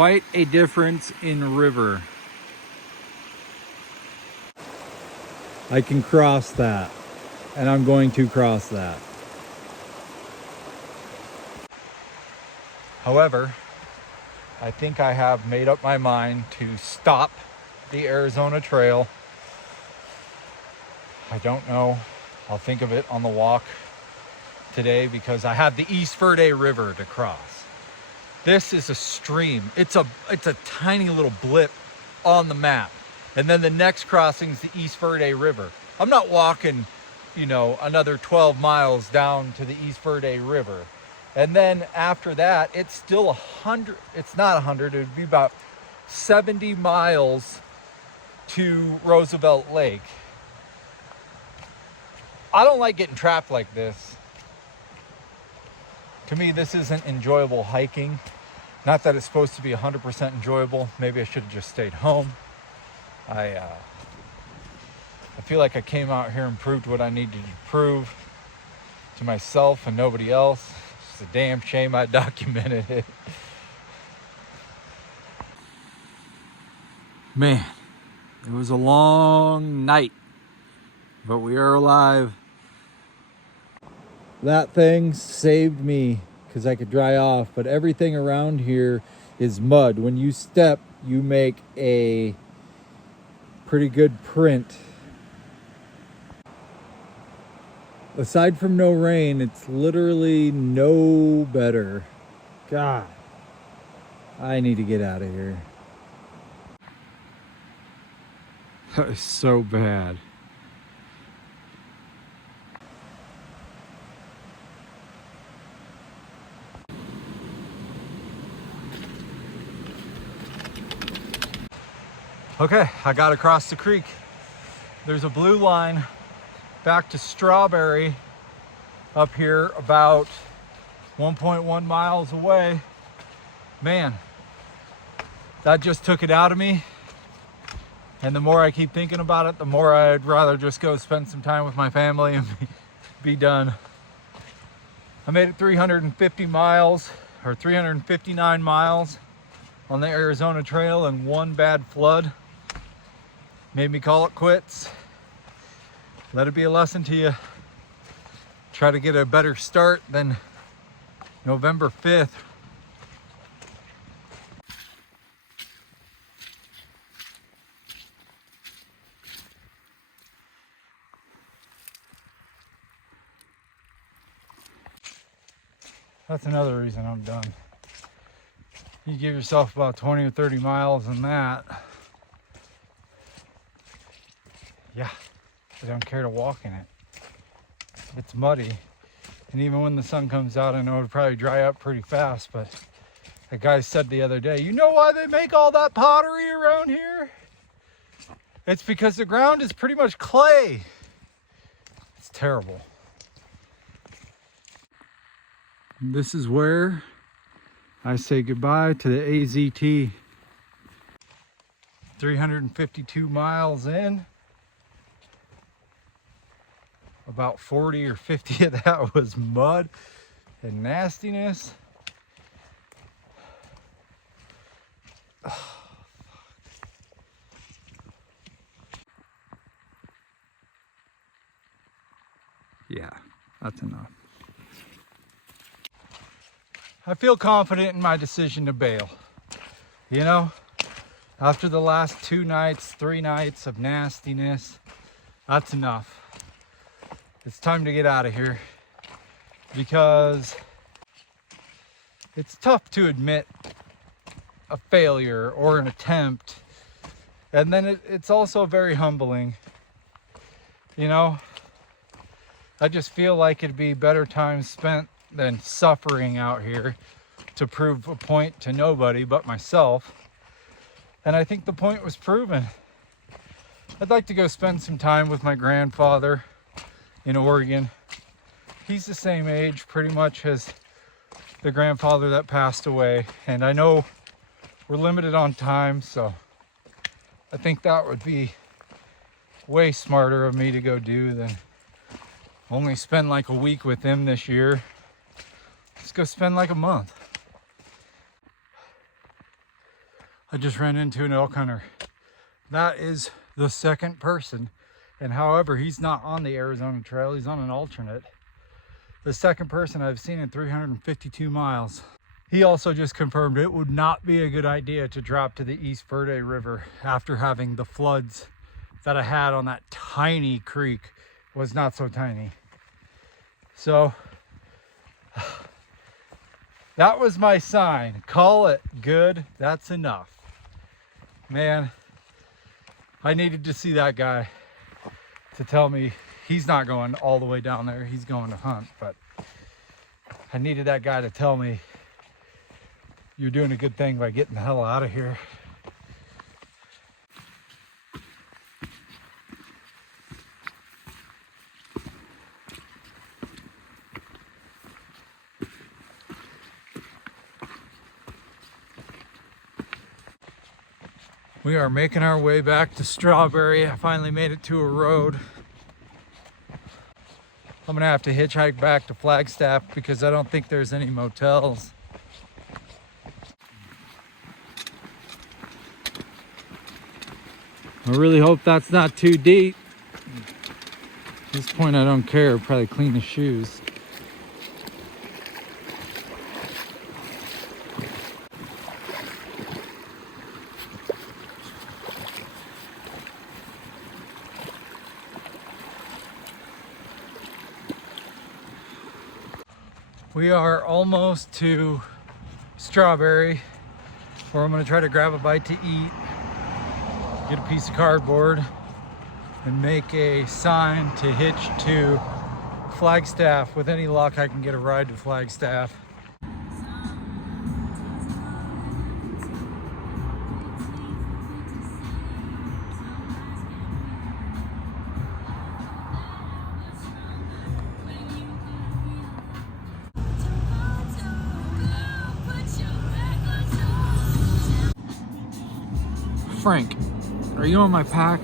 Quite a difference in river. I can cross that, and I'm going to cross that. However, I think I have made up my mind to stop the Arizona Trail. I don't know. I'll think of it on the walk today because I have the East Verde River to cross. This is a stream. It's a tiny little blip on the map. And then the next crossing is the East Verde River. I'm not walking, another 12 miles down to the East Verde River. And then after that, it's still 100. It's not 100. It would be about 70 miles to Roosevelt Lake. I don't like getting trapped like this. To me, this isn't enjoyable hiking. Not that it's supposed to be 100% enjoyable. Maybe I should have just stayed home. I feel like I came out here and proved what I needed to prove to myself and nobody else. It's a damn shame I documented it. Man, it was a long night, but we are alive. That thing saved me because I could dry off, but everything around here is mud. When you step, you make a pretty good print. Aside from no rain, it's literally no better. God, I need to get out of here. That is so bad. Okay, I got across the creek. There's a blue line back to Strawberry up here about 1.1 miles away. Man, that just took it out of me. And the more I keep thinking about it, the more I'd rather just go spend some time with my family and be done. I made it 350 miles or 359 miles on the Arizona Trail in one bad flood. Made me call it quits. Let it be a lesson to you. Try to get a better start than November 5th. That's another reason I'm done. You give yourself about 20 or 30 miles in that. Yeah, I don't care to walk in it. It's muddy. And even when the sun comes out, I know it'll probably dry up pretty fast, but a guy said the other day, you know why they make all that pottery around here? It's because the ground is pretty much clay. It's terrible. This is where I say goodbye to the AZT. 352 miles in. About 40 or 50 of that was mud and nastiness. Yeah, that's enough. I feel confident in my decision to bail. After the last 3 nights of nastiness, that's enough. It's time to get out of here because it's tough to admit a failure or an attempt, and then it's also very humbling. I just feel like it'd be better time spent than suffering out here to prove a point to nobody but myself. And I think the point was proven. I'd like to go spend some time with my grandfather in Oregon. He's the same age pretty much as the grandfather that passed away, and I know we're limited on time, so I think that would be way smarter of me to go do than only spend like a week with him this year. Let's go spend like a month. I just ran into an elk hunter. That is the second person. And however, he's not on the Arizona Trail, he's on an alternate. The second person I've seen in 352 miles. He also just confirmed it would not be a good idea to drop to the East Verde River after having the floods that I had on that tiny creek. Was not so tiny. So that was my sign. Call it good. That's enough. Man, I needed to see that guy to tell me he's not going all the way down there. He's going to hunt, but I needed that guy to tell me you're doing a good thing by getting the hell out of here. We are making our way back to Strawberry. I finally made it to a road. I'm gonna have to hitchhike back to Flagstaff because I don't think there's any motels. I really hope that's not too deep. At this point I don't care, I'll probably clean the shoes. We are almost to Strawberry, where I'm gonna try to grab a bite to eat, get a piece of cardboard, and make a sign to hitch to Flagstaff. With any luck, I can get a ride to Flagstaff. Frank, are you on my pack?